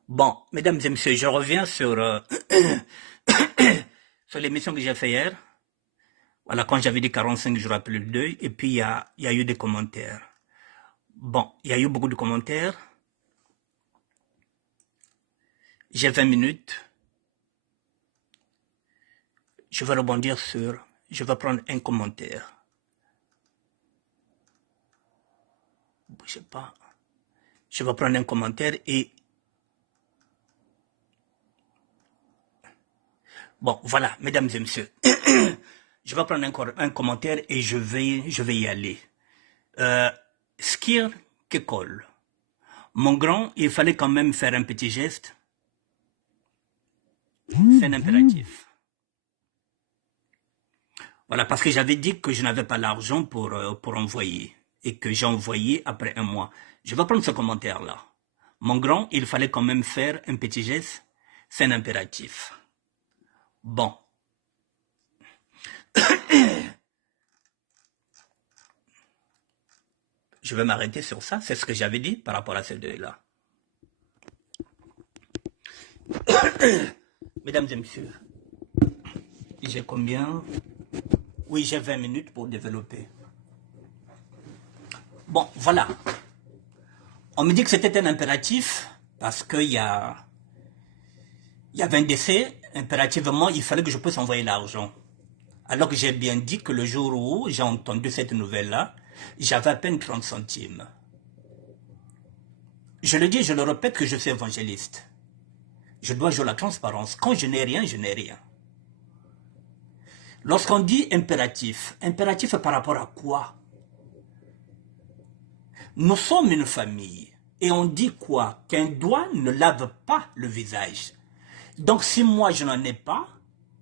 Bon, mesdames et messieurs, je reviens sur, sur l'émission que j'ai fait hier. Voilà, quand j'avais dit 45 jours après le deuil, et puis il y a eu des commentaires. Bon, il y a eu beaucoup de commentaires. J'ai 20 minutes. Je vais rebondir sur... Je vais prendre un commentaire. Bougez pas. Je vais prendre un commentaire et... Bon, voilà, mesdames et messieurs. Je vais prendre encore un commentaire et je vais y aller. Skir Kekol. Mon grand, il fallait quand même faire un petit geste. C'est un impératif. Voilà, parce que j'avais dit que je n'avais pas l'argent pour envoyer. Et que j'ai envoyé après un mois. Je vais prendre ce commentaire-là. Mon grand, il fallait quand même faire un petit geste. C'est un impératif. Bon. Je vais m'arrêter sur ça. C'est ce que j'avais dit par rapport à ces deux-là. Mesdames et messieurs, j'ai combien? Oui, j'ai 20 minutes pour développer. Bon, voilà. On me dit que c'était un impératif parce qu'il y avait un décès. Impérativement, il fallait que je puisse envoyer l'argent. Alors que j'ai bien dit que le jour où j'ai entendu cette nouvelle-là, j'avais à peine 30 centimes. Je le dis et je le répète que je suis évangéliste. Je dois jouer la transparence. Quand je n'ai rien, je n'ai rien. Lorsqu'on dit impératif, impératif par rapport à quoi? Nous sommes une famille. Et on dit quoi? Qu'un doigt ne lave pas le visage. Donc si moi je n'en ai pas,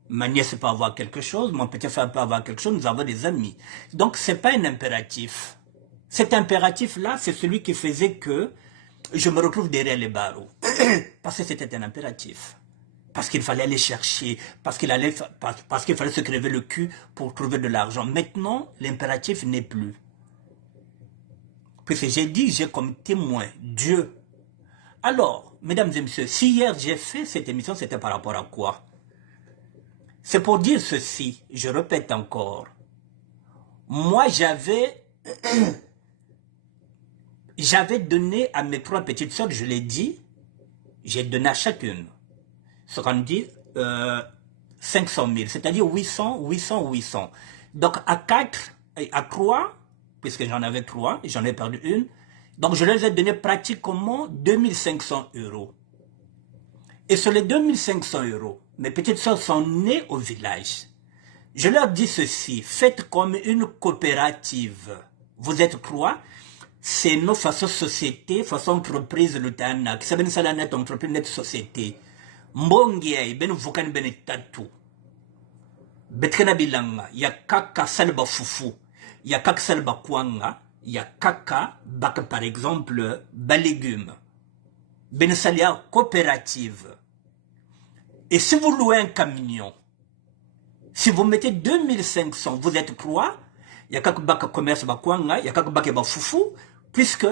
ma nièce peut avoir quelque chose, mon petit frère peut avoir quelque chose, nous avons des amis. Donc ce n'est pas un impératif. Cet impératif-là, c'est celui qui faisait que je me retrouve derrière les barreaux. Parce que c'était un impératif. Parce qu'il fallait aller chercher, parce qu'il fallait se crever le cul pour trouver de l'argent. Maintenant, l'impératif n'est plus. Puisque j'ai dit, j'ai comme témoin Dieu. Alors, mesdames et messieurs, si hier j'ai fait cette émission, c'était par rapport à quoi? C'est pour dire ceci, je répète encore. Moi, j'avais donné à mes 3 petites sœurs, je l'ai dit, j'ai donné à chacune ce qu'on dit 500 000, c'est-à-dire 800, 800, 800. Donc à 4, à 3, puisque j'en avais 3, j'en ai perdu une, donc je leur ai donné pratiquement 2500 euros. Et sur les 2500 euros, mes petites sœurs sont nées au village. Je leur dis ceci, faites comme une coopérative. Vous êtes 3, c'est nos façons société, façon entreprise, le Tana, qui s'appelle ça la net entreprise, net société. Mbongiai, ben vukan ben tatu. Betkena bilanga, ya kaka salba fufu, ya kaka salba kwanga, ya kaka bak par exemple ba légumes. Ben salia coopérative. Et si vous louez un camion, si vous mettez 2500, vous êtes 3, il y a quelques bacs commerce bakwanga, il y a quelques bacs foufou, puisque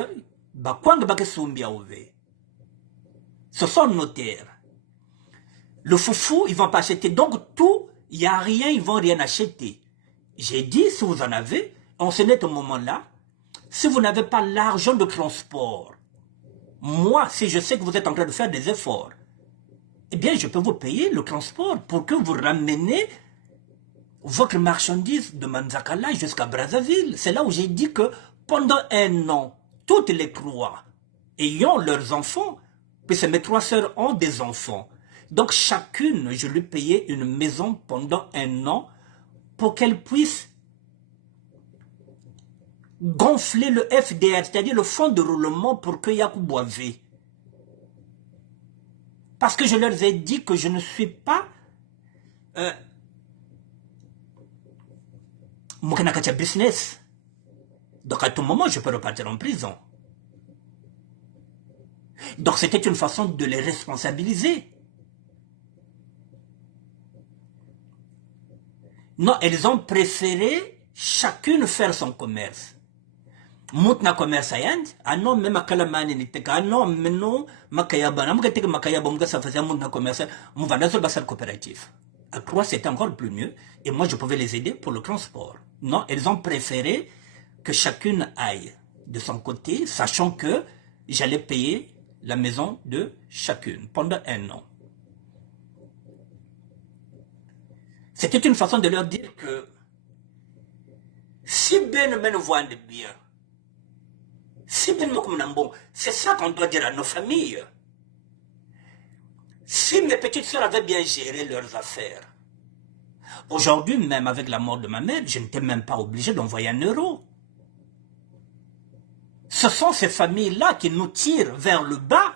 bakwanga bac sumbia ouvé. Ce sont nos terres. Le foufou, ils vont pas acheter. Donc tout, il n'y a rien, ils vont rien acheter. J'ai dit, si vous en avez, en ce net moment-là, si vous n'avez pas l'argent de transport, moi, si je sais que vous êtes en train de faire des efforts, eh bien, je peux vous payer le transport pour que vous ramenez votre marchandise de Manzakala jusqu'à Brazzaville. C'est là où j'ai dit que pendant un an, toutes les 3 ayant leurs enfants, puisque mes 3 sœurs ont des enfants, donc chacune, je lui payais une maison pendant un an pour qu'elle puisse gonfler le FDR, c'est-à-dire le fonds de roulement pour que Yakou boive. Parce que je leur ai dit que je ne suis pas Moukenakacha business. Donc à tout moment, je peux repartir en prison. Donc c'était une façon de les responsabiliser. Non, elles ont préféré chacune faire son commerce. Moutna commerce ayant, non même à Kalamani n'était non mais non makayaba, n'amgateke makayaba, m'ga ça faisait moutna commerce, m'vanda sur basal coopératif. À 3 c'était encore plus mieux, et moi je pouvais les aider pour le transport. Non, elles ont préféré que chacune aille de son côté, sachant que j'allais payer la maison de chacune pendant un an. C'était une façon de leur dire que si Ben me voit de bien, si Ben me comme bon, c'est ça qu'on doit dire à nos familles. Si mes petites sœurs avaient bien géré leurs affaires, aujourd'hui même avec la mort de ma mère, je n'étais même pas obligé d'envoyer 1 euro. Ce sont ces familles-là qui nous tirent vers le bas,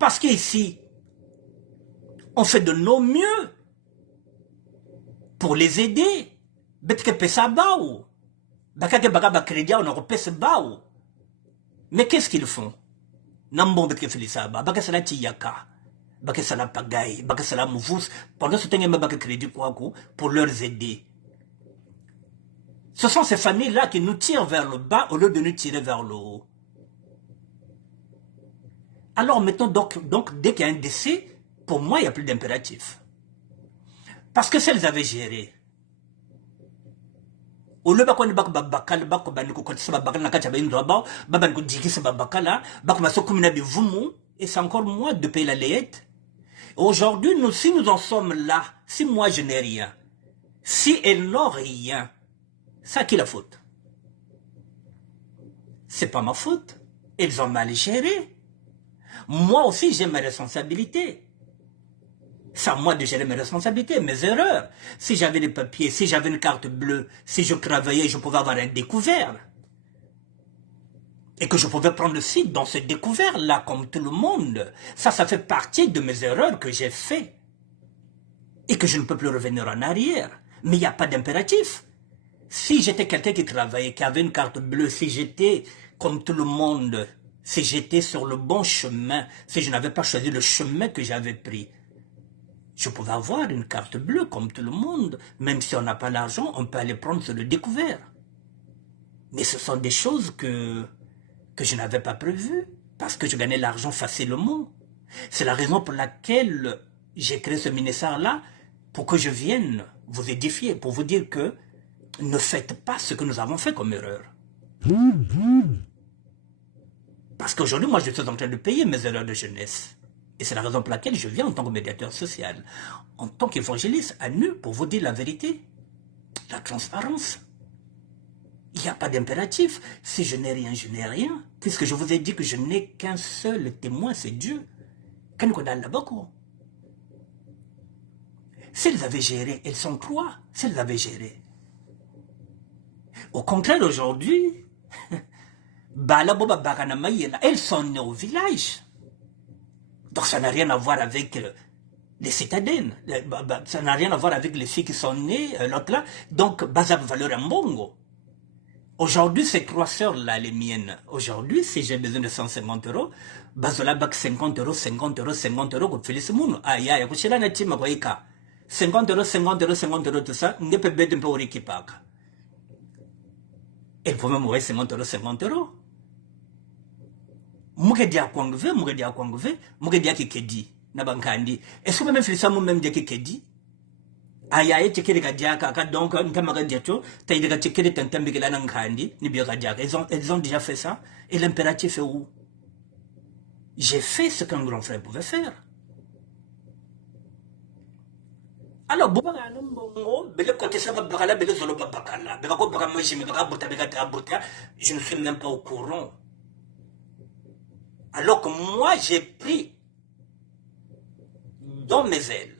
parce qu'ici, on fait de nos mieux pour les aider. Mais qu'est-ce qu'ils font? Pendant ce temps, pour leur aider. Ce sont ces familles-là qui nous tirent vers le bas au lieu de nous tirer vers le haut. Alors mettons donc dès qu'il y a un décès, pour moi, il n'y a plus d'impératif. Parce que si elles avaient géré, au lieu de et c'est encore moi de payer la layette. Aujourd'hui, si nous en sommes là, si moi je n'ai rien, si elles n'ont rien, c'est à qui la faute? C'est pas ma faute. Elles ont mal géré. Moi aussi, j'ai mes responsabilités. C'est à moi de gérer mes responsabilités, mes erreurs. Si j'avais des papiers, si j'avais une carte bleue, si je travaillais, je pouvais avoir un découvert. Et que je pouvais prendre le site dans ce découvert-là, comme tout le monde. Ça fait partie de mes erreurs que j'ai fait. Et que je ne peux plus revenir en arrière. Mais il n'y a pas d'impératif. Si j'étais quelqu'un qui travaillait, qui avait une carte bleue, si j'étais comme tout le monde, si j'étais sur le bon chemin, si je n'avais pas choisi le chemin que j'avais pris, je pouvais avoir une carte bleue comme tout le monde. Même si on n'a pas l'argent, on peut aller prendre sur le découvert. Mais ce sont des choses que je n'avais pas prévues, parce que je gagnais l'argent facilement. C'est la raison pour laquelle j'ai créé ce ministère-là, pour que je vienne vous édifier, pour vous dire que ne faites pas ce que nous avons fait comme erreur. Parce qu'aujourd'hui, moi, je suis en train de payer mes erreurs de jeunesse. Et c'est la raison pour laquelle je viens en tant que médiateur social, en tant qu'évangéliste, à nu, pour vous dire la vérité, la transparence. Il n'y a pas d'impératif. Si je n'ai rien, je n'ai rien. Puisque je vous ai dit que je n'ai qu'un seul témoin, c'est Dieu. S'ils avaient géré, elles sont trois, s'ils avaient géré. Au contraire, aujourd'hui, elles sont nées au village. Donc ça n'a rien à voir avec les citadines. Ça n'a rien à voir avec les filles qui sont nées, l'autre là. Donc, Bazab valeur un bongo. Aujourd'hui, ces trois sœurs-là, les miennes, aujourd'hui, si j'ai besoin de 150 euros, Bazola bak 50 euros, 50 euros, 50 euros, que Félix Mouno. Aïe, aïe, que Chila Natima Goïka. 50 euros, 50 euros, 50 euros, tout ça, n'est pas bête un peu au Rikipak. Elle peut même ouvrir 50 euros, 50 euros. Mugedia Kwangve, Mugedia Kwangve, Mugedia Kikedi, Nabankandi. Est-ce que même Félix Mouno même dia Kikedi? Aya tchekere kadiaka donc ntamaga diacho taïdega tchekere tantambigela nankandi ni biakadiaka elles ont déjà fait ça et l'impératif est où? J'ai fait ce qu'un grand frère pouvait faire. Alors bobanga nombongo bele côté ça bakala bele zolo bakala beka ko baka moji me baka bota beka ta bota je ne suis même pas au courant. Alors que moi j'ai pris dans mes ailes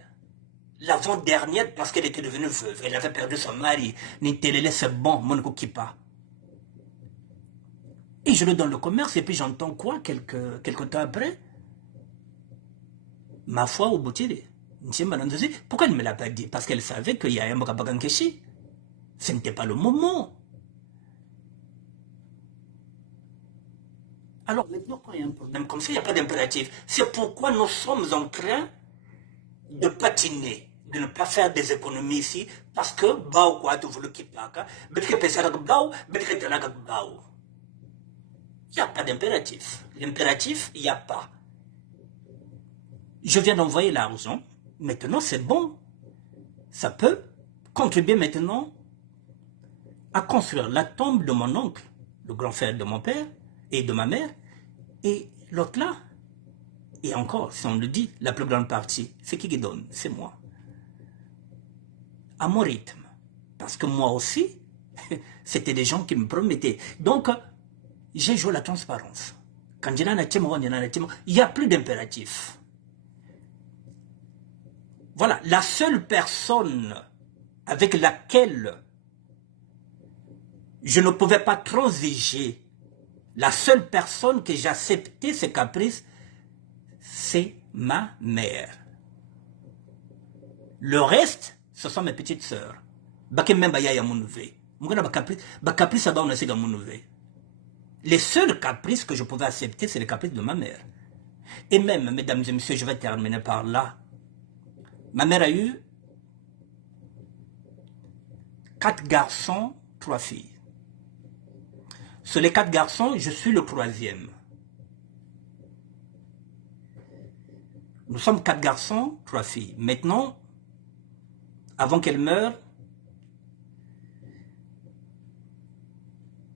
l'avant-dernière, parce qu'elle était devenue veuve, elle avait perdu son mari, Nitelele c'est bon, mon kipa. Et je le donne le commerce, et puis j'entends quoi quelques temps après? Ma foi au Boutiri. Pourquoi elle ne me l'a pas dit? Parce qu'elle savait qu'il y a un Makabagankeshi. Ce n'était pas le moment. Alors maintenant, quand il y a un problème comme ça, il n'y a pas d'impératif. C'est pourquoi nous sommes en train de patiner, de ne pas faire des économies ici, parce que bao quoi tu veux qu'il paga, mais que pesara bao, mais que telaga bao. Il n'y a pas d'impératif. L'impératif, il n'y a pas. Je viens d'envoyer l'argent, maintenant c'est bon. Ça peut contribuer maintenant à construire la tombe de mon oncle, le grand frère de mon père et de ma mère, et l'autre là. Et encore, si on le dit, la plus grande partie, c'est qui donne? C'est moi. À mon rythme. Parce que moi aussi, c'était des gens qui me promettaient. Donc, j'ai joué la transparence. Quand il n'y a plus d'impératif. Voilà, la seule personne avec laquelle je ne pouvais pas transiger, la seule personne que j'acceptais ses caprices, c'est ma mère. Le reste, ce sont mes petites sœurs. Les seuls caprices que je pouvais accepter, c'est les caprices de ma mère. Et même, mesdames et messieurs, je vais terminer par là. Ma mère a eu 4 garçons, 3 filles. Sur les 4 garçons, je suis le 3e. Nous sommes 4 garçons, 3 filles. Maintenant, avant qu'elle meure,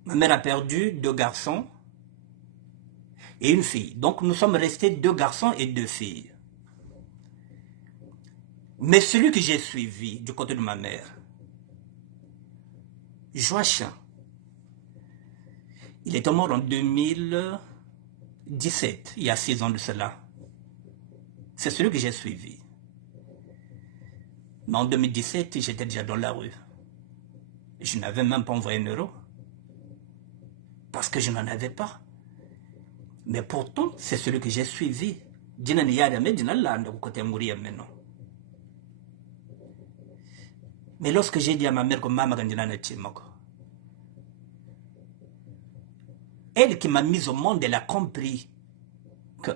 ma mère a perdu 2 garçons et une fille. Donc nous sommes restés 2 garçons et 2 filles. Mais celui que j'ai suivi du côté de ma mère, Joachim, il est mort en 2017, il y a 6 ans de cela. C'est celui que j'ai suivi. Mais en 2017, j'étais déjà dans la rue. Je n'avais même pas envoyé 1 euro. Parce que je n'en avais pas. Mais pourtant, c'est celui que j'ai suivi. Mais lorsque j'ai dit à ma mère que maman elle qui m'a mise au monde, elle a compris que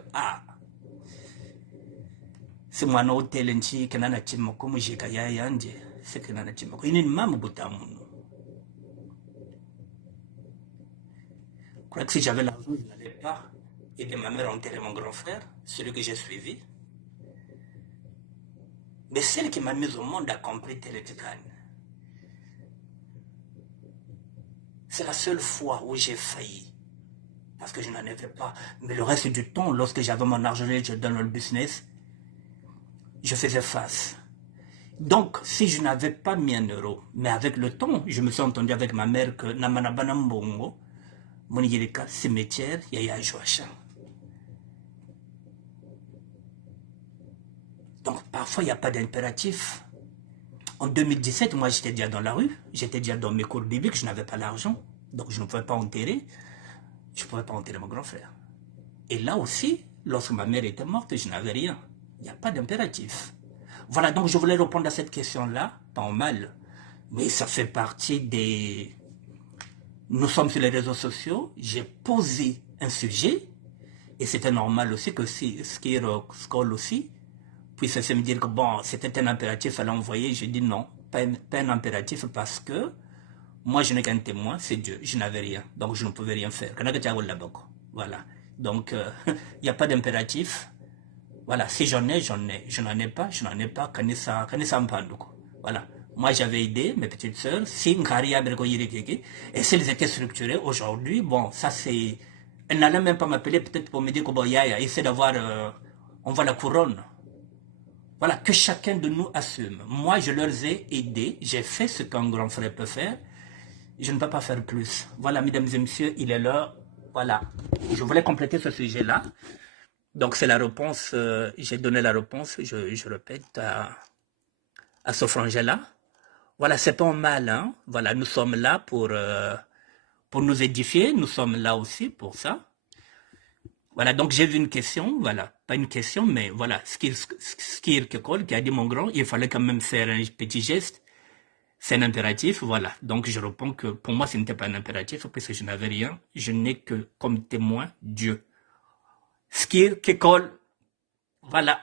c'est moi no telenchi kanana chimoko mujika ya yanje c'est kanana chimoko ini mamu butamuno. Je crois que si j'avais l'argent, je n'allais pas aider ma mère à enterrer mon grand frère, celui que j'ai suivi. Mais celle qui m'a mise au monde a compris Télétican. C'est la seule fois où j'ai failli. Parce que je n'en avais pas. Mais le reste du temps, lorsque j'avais mon argent dans le business, je faisais face. Donc, si je n'avais pas mis un euro, mais avec le temps, je me suis entendu avec ma mère que Namanabana Mbongo, mon yeleka cimetière, yaya Joachim. Donc, parfois, il n'y a pas d'impératif. En 2017, moi, j'étais déjà dans la rue, j'étais déjà dans mes cours bibliques, je n'avais pas l'argent, donc je ne pouvais pas enterrer, mon grand frère. Et là aussi, lorsque ma mère était morte, je n'avais rien. Il n'y a pas d'impératif. Voilà, donc je voulais répondre à cette question-là, pas en mal, mais ça fait partie des... Nous sommes sur les réseaux sociaux, j'ai posé un sujet, et c'était normal aussi que si Skir Skoll aussi puisse se me dire que bon, c'était un impératif à l'envoyer. J'ai dit non, pas un impératif parce que moi je n'ai qu'un témoin, c'est Dieu, je n'avais rien, donc je ne pouvais rien faire. Voilà, donc il n'y a pas d'impératif. Voilà, si j'en ai, j'en ai. Je n'en ai pas, je n'en ai pas. Voilà. Moi, j'avais aidé mes petites sœurs. Si et si elles étaient structurées aujourd'hui, bon, ça c'est. Elle n'allait même pas m'appeler peut-être pour me dire que bon, Yaya, essaie d'avoir. On voit la couronne. Voilà, que chacun de nous assume. Moi, je leur ai aidé. J'ai fait ce qu'un grand frère peut faire. Je ne peux pas faire plus. Voilà, mesdames et messieurs, il est l'heure. Voilà. Je voulais compléter ce sujet-là. Donc c'est la réponse, j'ai donné la réponse, je répète, à ce frangin-là. Voilà, c'est pas mal, hein. Voilà, nous sommes là pour nous édifier, nous sommes là aussi pour ça. Voilà, donc j'ai vu une question, voilà, pas une question, mais voilà, Skir Kekol qui a dit mon grand, il fallait quand même faire un petit geste, c'est un impératif, voilà. Donc je réponds que pour moi ce n'était pas un impératif, parce que je n'avais rien, je n'ai que comme témoin Dieu. Skir Kekol, voilà.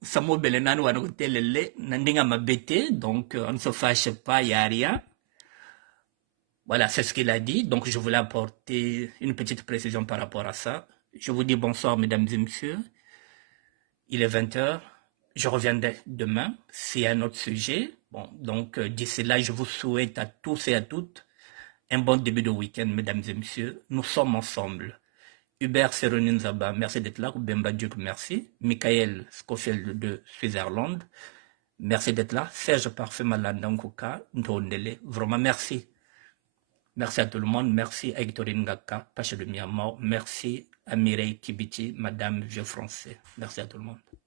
Samo Belenano a telele, Nandinga m'a bêté, donc on ne se fâche pas, il n'y a rien. Voilà, c'est ce qu'il a dit, donc je voulais apporter une petite précision par rapport à ça. Je vous dis bonsoir, mesdames et messieurs. Il est 20h. Je reviendrai demain, c'est un autre sujet. Bon, donc d'ici là, je vous souhaite à tous et à toutes un bon début de week-end, mesdames et messieurs. Nous sommes ensemble. Hubert Seronin Zaba, merci d'être là. Bemba Duke, merci. Michael Scofield de Switzerland, merci d'être là. Serge Parfait Malandankuka, Ntondele, vraiment merci. Merci à tout le monde. Merci à Hectorine Ngaka, Pache de Miamor. Merci à Mireille Kibiti, Madame Vieux Français. Merci à tout le monde.